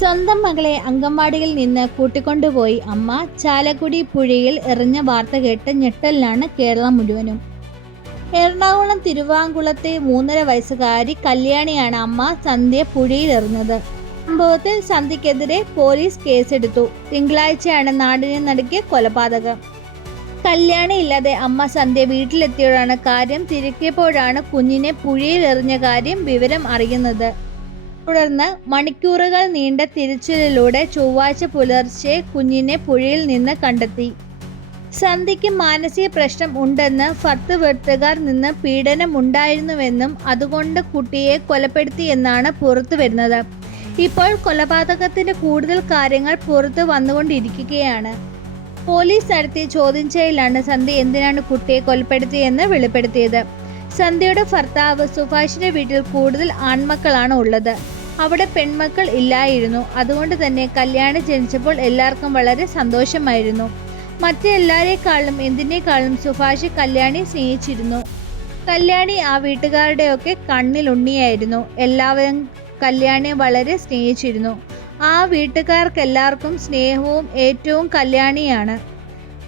സ്വന്തം മകളെ അങ്കൻവാടിയിൽ നിന്ന് കൂട്ടിക്കൊണ്ടുപോയി അമ്മ ചാലക്കുടി പുഴയിൽ എറിഞ്ഞ വാർത്ത കേട്ട് ഞെട്ടലിലാണ് കേരളം മുഴുവനും. എറണാകുളം തിരുവാങ്കുളത്തെ മൂന്നര വയസ്സുകാരി കല്യാണിയാണ് അമ്മ സന്ധ്യ പുഴയിൽ എറിഞ്ഞത്. സംഭവത്തിൽ സന്ധ്യക്കെതിരെ പോലീസ് കേസെടുത്തു. തിങ്കളാഴ്ചയാണ് നാടിനെ നടുക്കിയ കൊലപാതകം. കല്യാണി ഇല്ലാതെ അമ്മ സന്ധ്യ വീട്ടിലെത്തിയോടാണ് കാര്യം. തിരക്കിയപ്പോഴാണ് കുഞ്ഞിനെ പുഴയിൽ എറിഞ്ഞ കാര്യം വിവരം അറിയുന്നത്. തുടർന്ന് മണിക്കൂറുകൾ നീണ്ട തിരച്ചിലിലൂടെ ചൊവ്വാഴ്ച പുലർച്ചെ കുഞ്ഞിനെ പുഴയിൽ നിന്ന് കണ്ടെത്തി. സന്ധ്യയ്ക്ക് മാനസിക പ്രശ്നം ഉണ്ടെന്ന് ഫത്ത് വെട്ടുകാർ നിന്ന് പീഡനം ഉണ്ടായിരുന്നുവെന്നും അതുകൊണ്ട് കുട്ടിയെ കൊലപ്പെടുത്തിയെന്നാണ് പുറത്തു വരുന്നത്. ഇപ്പോൾ കൊലപാതകത്തിന്റെ കൂടുതൽ കാര്യങ്ങൾ പുറത്തു വന്നുകൊണ്ടിരിക്കുകയാണ്. പോലീസ് നടത്തിയ ചോദ്യം ചെയ്യലാണ് സന്ധ്യ എന്തിനാണ് കുട്ടിയെ കൊലപ്പെടുത്തിയെന്ന് വെളിപ്പെടുത്തിയത്. സന്ധ്യയുടെ ഭർത്താവ് സുഭാഷിന്റെ വീട്ടിൽ കൂടുതൽ ആൺമക്കളാണ് ഉള്ളത്. അവിടെ പെൺമക്കൾ ഇല്ലായിരുന്നു. അതുകൊണ്ട് തന്നെ കല്യാണം ജനിച്ചപ്പോൾ എല്ലാവർക്കും വളരെ സന്തോഷമായിരുന്നു. മറ്റെല്ലാരെക്കാളും എന്തിനേക്കാളും സുഭാഷ് കല്യാണി സ്നേഹിച്ചിരുന്നു. കല്യാണി ആ വീട്ടുകാരുടെയൊക്കെ കണ്ണിലുണ്ണിയായിരുന്നു. എല്ലാവരും കല്യാണിയെ വളരെ സ്നേഹിച്ചിരുന്നു. ആ വീട്ടുകാർക്കെല്ലാവർക്കും സ്നേഹവും ഏറ്റവും കല്യാണിയാണ്.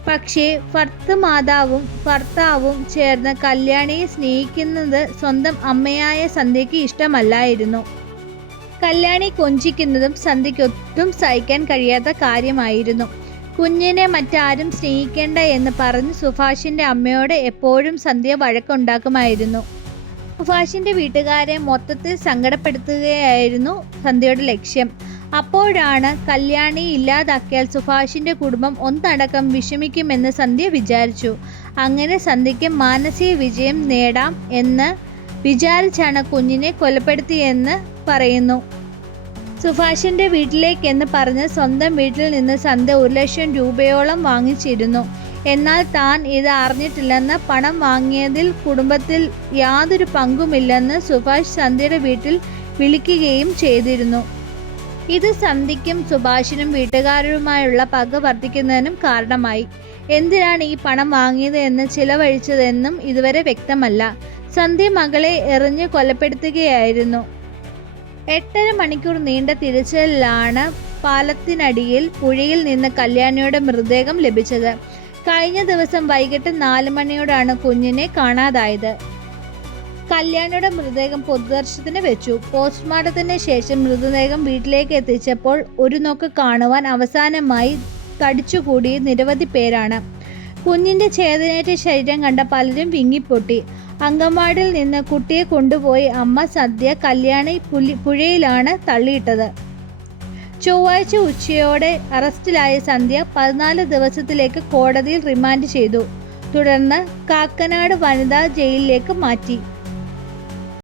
പക്ഷേ ഭർത്ത് മാതാവും ഭർത്താവും ചേർന്ന് കല്യാണിയെ സ്നേഹിക്കുന്നത് സ്വന്തം അമ്മയായ സന്ധ്യയ്ക്ക് ഇഷ്ടമല്ലായിരുന്നു. കല്യാണി കൊഞ്ചിക്കുന്നതും സന്ധ്യക്കൊട്ടും സഹിക്കാൻ കഴിയാത്ത കാര്യമായിരുന്നു. കുഞ്ഞിനെ മറ്റാരും സ്നേഹിക്കേണ്ട എന്ന് പറഞ്ഞ് സുഭാഷിന്റെ അമ്മയോട് എപ്പോഴും സന്ധ്യ വഴക്കുണ്ടാക്കുമായിരുന്നു. സുഭാഷിന്റെ വീട്ടുകാരെ മൊത്തത്തിൽ സങ്കടപ്പെടുത്തുകയായിരുന്നു സന്ധ്യയുടെ ലക്ഷ്യം. അപ്പോഴാണ് കല്യാണി ഇല്ലാതാക്കിയാൽ സുഭാഷിന്റെ കുടുംബം ഒന്നടക്കം വിഷമിക്കുമെന്ന് സന്ധ്യ വിചാരിച്ചു. അങ്ങനെ സന്ധ്യയ്ക്ക് മാനസിക വിജയം നേടാം എന്ന് വിചാരിച്ചാണ് കുഞ്ഞിനെ കൊലപ്പെടുത്തിയെന്ന് പറയുന്നു. സുഭാഷിന്റെ വീട്ടിലേക്കെന്ന് പറഞ്ഞ് സ്വന്തം വീട്ടിൽ നിന്ന് സന്ധ്യ ഒരു ലക്ഷം രൂപയോളം വാങ്ങിച്ചിരുന്നു. എന്നാൽ താൻ ഇത് അറിഞ്ഞിട്ടില്ലെന്ന് പണം വാങ്ങിയതിൽ കുടുംബത്തിൽ യാതൊരു പങ്കുമില്ലെന്ന് സുഭാഷ് സന്ധ്യയുടെ വീട്ടിൽ വിളിക്കുകയും ചെയ്തിരുന്നു. ഇത് സന്ധ്യയ്ക്കും സുഭാഷിനും വീട്ടുകാരുമായുള്ള പക വർദ്ധിക്കുന്നതിനും കാരണമായി. എന്തിനാണ് ഈ പണം വാങ്ങിയത് എന്ന് ചിലവഴിച്ചതെന്നും ഇതുവരെ വ്യക്തമല്ല. സന്ധ്യ മകളെ എറിഞ്ഞ് കൊലപ്പെടുത്തുകയായിരുന്നു. എട്ടര മണിക്കൂർ നീണ്ട തിരച്ചിലാണ് പാലത്തിനടിയിൽ പുഴയിൽ നിന്ന് കല്യാണിയുടെ മൃതദേഹം ലഭിച്ചത്. കഴിഞ്ഞ ദിവസം വൈകിട്ട് നാല് മണിയോടാണ് കുഞ്ഞിനെ കാണാതായത്. കല്യാണിയുടെ മൃതദേഹം പൊതുദർശനത്തിന് വെച്ചു. പോസ്റ്റ്മോർട്ടത്തിന് ശേഷം മൃതദേഹം വീട്ടിലേക്ക് എത്തിച്ചപ്പോൾ ഒരു നോക്ക് കാണുവാൻ അവസാനമായി തടിച്ചുകൂടി നിരവധി പേരാണ്. കുഞ്ഞിന്റെ ചേതനേറ്റ ശരീരം കണ്ട പലരും വിങ്ങിപ്പൊട്ടി. അങ്കമാടിൽ നിന്ന് കുട്ടിയെ കൊണ്ടുപോയി അമ്മ സദ്യ കല്യാണി പുലി പുഴയിലാണ് തള്ളിയിട്ടത്. ചൊവ്വാഴ്ച ഉച്ചയോടെ അറസ്റ്റിലായ സന്ധ്യ പതിനാല് ദിവസത്തിലേക്ക് കോടതിയിൽ റിമാൻഡ് ചെയ്തു. തുടർന്ന് കാക്കനാട് വനിതാ ജയിലിലേക്ക് മാറ്റി.